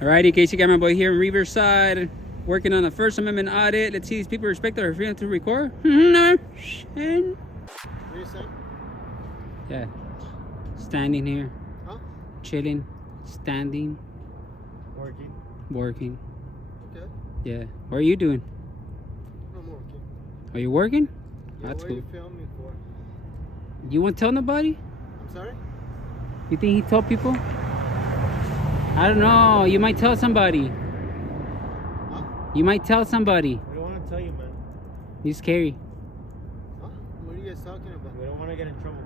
Alrighty, Casey Camera Boy here in Riverside, working on a First Amendment audit. Let's see these people respect their freedom to record. No. What do you say? Yeah. Standing here. Huh? Chilling. Standing. Working. Okay. Yeah. What are you doing? I'm working. Are you working? Yeah, That's what cool. are you filming for? You won't tell nobody? I'm sorry? You think he told people? I don't know. You might tell somebody. Huh? You might tell somebody. We don't want to tell you, man. You're scary. Huh? What are you guys talking about? We don't want to get in trouble.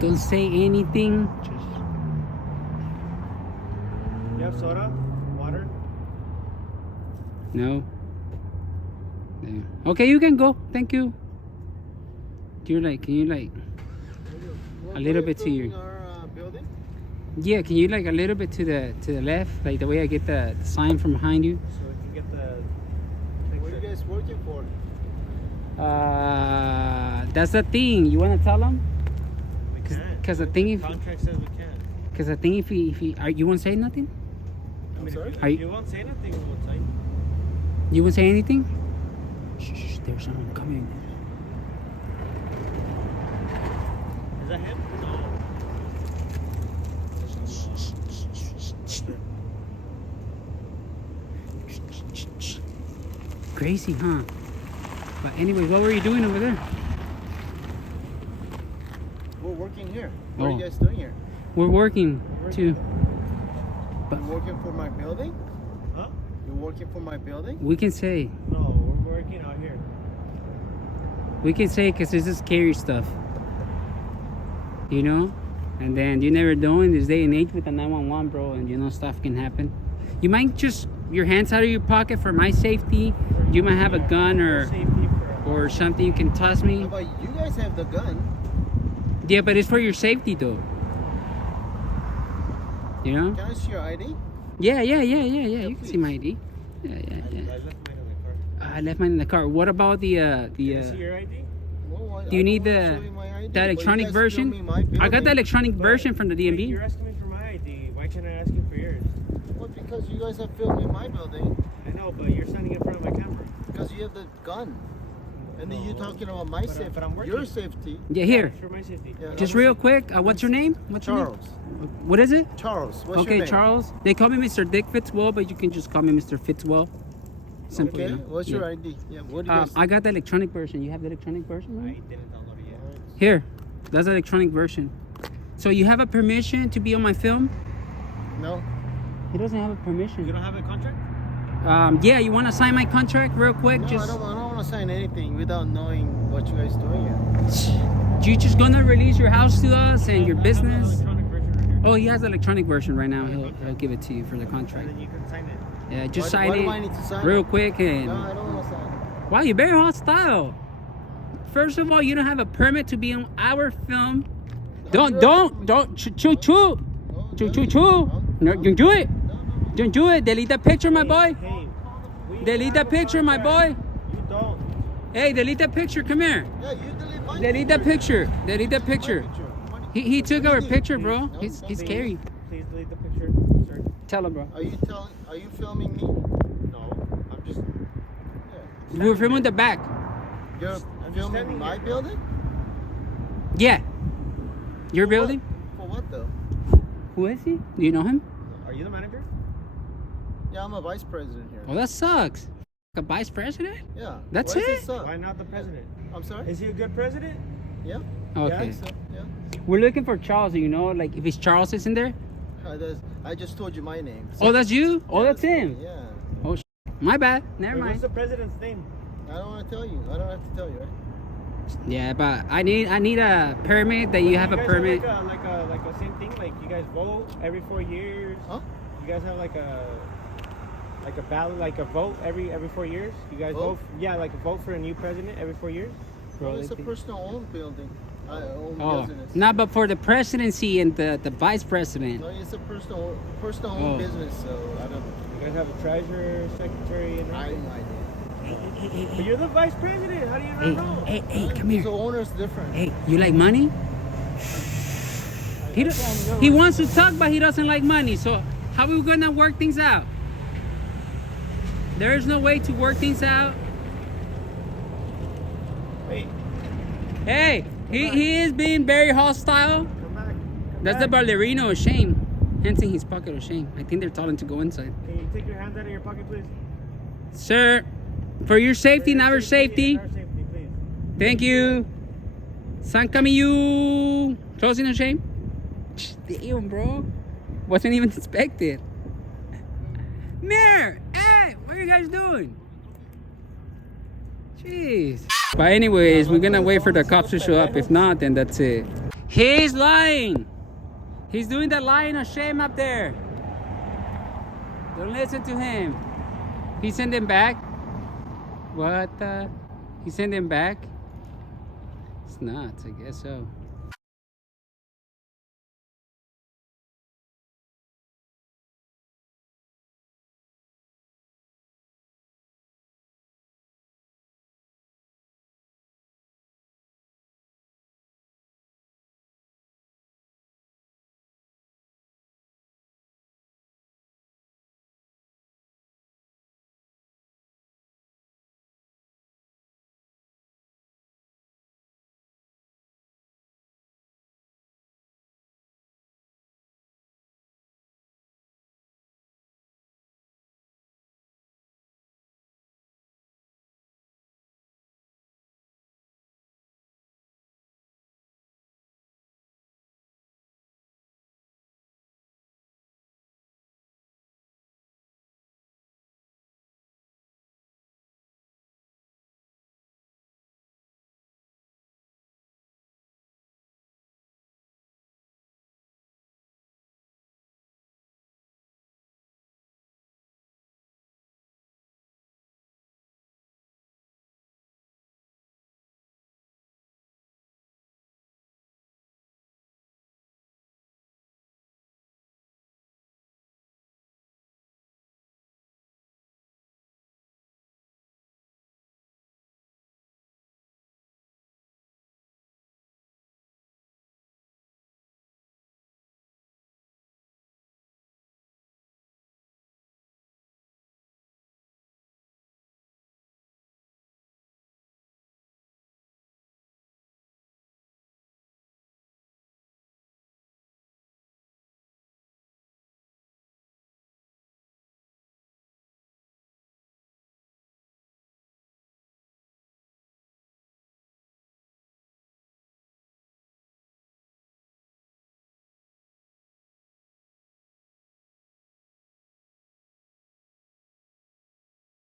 Don't say anything. You have soda? Water? No. Yeah. Okay, you can go. Thank you. Can you like a little bit to your Our building? yeah? Can you like a little bit to the left, like the way I get the sign from behind you? So we can get the What are you guys working for? That's the thing. You wanna tell them? We can. Cause the thing if Contract says we can. cause the thing if he you won't say nothing. I mean, sorry? if you won't say anything, we won't tell you. You won't say anything. Shh, there's someone coming. Is that him? No. Crazy, huh? But anyways, what were you doing over there? We're working here. What are Oh. you guys doing here? We're working too. You're working for my building? Huh? You're working for my building? We can say. No, we're working out here. We can say because this is scary stuff. You know? And then you never know in this day and age with the 911, bro, and you know stuff can happen. You might just your hands out of your pocket for my safety. You might have a gun Safety for or something you can toss How me. about you guys have the gun? Yeah, but it's for your safety though. You know? Can I see your ID? Yeah. You can see my ID. Yeah. I left mine in the car. I left mine in the car. What about the Can you see your ID? Well, Do you need I don't wanna the- show you my ID, the but you electronic guys version? filming my I got the building? electronic version from the Wait, DMV. you're asking me for my ID. Why can't I ask you for yours? Well, because you guys have filmed in my building. I know, but you're standing in front of my camera. Because you have the gun. And then No, you're talking about my but safety. I'm working. Your safety. Yeah, here. It's for my safety. Yeah, Just real quick, what's your name? What's your name? Charles. What is it? Charles. What's Okay, your name? Charles. They call me Mr. Dick Fitzwell, but you can just call me Mr. Fitzwell. Simple. Okay. you know? What's Yeah. your ID? Yeah. What do you guys? I got the electronic version. You have the electronic version, I right? didn't download it yet. Here, that's the electronic version. So you have a permission to be on my film? No. He doesn't have a You permission. don't have a contract? Yeah, you want to sign my contract real quick? No, Just I don't want to sign anything without knowing what you guys doing here. you just gonna release your house to us and your I have the business? electronic version right here. Oh, he has the electronic version right now. He'll give it to you for the And contract. then you can sign it. Yeah, just Why sign do it I need to sign real it? quick and. No, I don't want to sign it. Wow, you're very hostile. First of all, you don't have a permit to be on our film. Don't choo. No, No, don't do it. No. Don't do it. Delete that picture, my boy. Hey, we Delete have that a picture, my contract. boy. You don't. Hey, delete that picture. Come here. Yeah, you delete my Delete that picture. Delete that picture. What- He took what our do you do? picture, bro. No, He's don't scary. Please delete the picture, sir. Tell him, bro. Are you filming me? No, I'm just. Yeah. We're filming the back. You're just filming standing my here. building? Yeah. Your For building? What? For what though? Who is he? Do you know him? Are you the manager? Yeah, I'm a vice president here. Oh, that sucks. A vice president? Yeah. That's Why does it? suck? Why not the president? I'm sorry? Is he a good president? Yeah. Okay. So, yeah. We're looking for Charles. You know, like if it's Charles is in there. I just told you my name. Oh, that's you? Oh, Yeah, that's him. Yeah. Oh, my bad. Never Wait, mind. what's the president's name? I don't want to tell you. I don't have to tell you, right? Yeah, but I need a permit that you have a guys permit. Have like a same thing. Like you guys vote every 4 years. Huh? You guys have like a ballot, like a vote every 4 years. You guys Vote? vote. Yeah, like a vote for a new president every 4 years. Well, it's a personal owned building. I own Oh, business. not but for the presidency and the vice president. No, it's a personal owned Oh. business, so I don't. You guys have a treasurer, secretary, and I have everything. no idea. But you're the vice president. How do you not know? Hey, come here. So owner's different. Hey, you like money? I He wants to talk, but he doesn't like money. So how are we gonna work things out? There's no way to work things out. Wait. Hey, he is being very hostile. Come back. That's the ballerino of shame. Hands in his pocket of shame. I think they're telling him to go inside. Can you take your hands out of your pocket, please? Sir, for your safety and our safety. Our safety, please. Thank you. San Camillo. Closing of shame. Damn, bro. Wasn't even expected. Mayor, hey, what are you guys doing? Jeez. But anyways, we're gonna wait for the cops to show up. If not, then that's it. He's lying. He's doing the lying of shame up there. Don't listen to him. He sent him back. What? He sent him back? It's not. I guess so.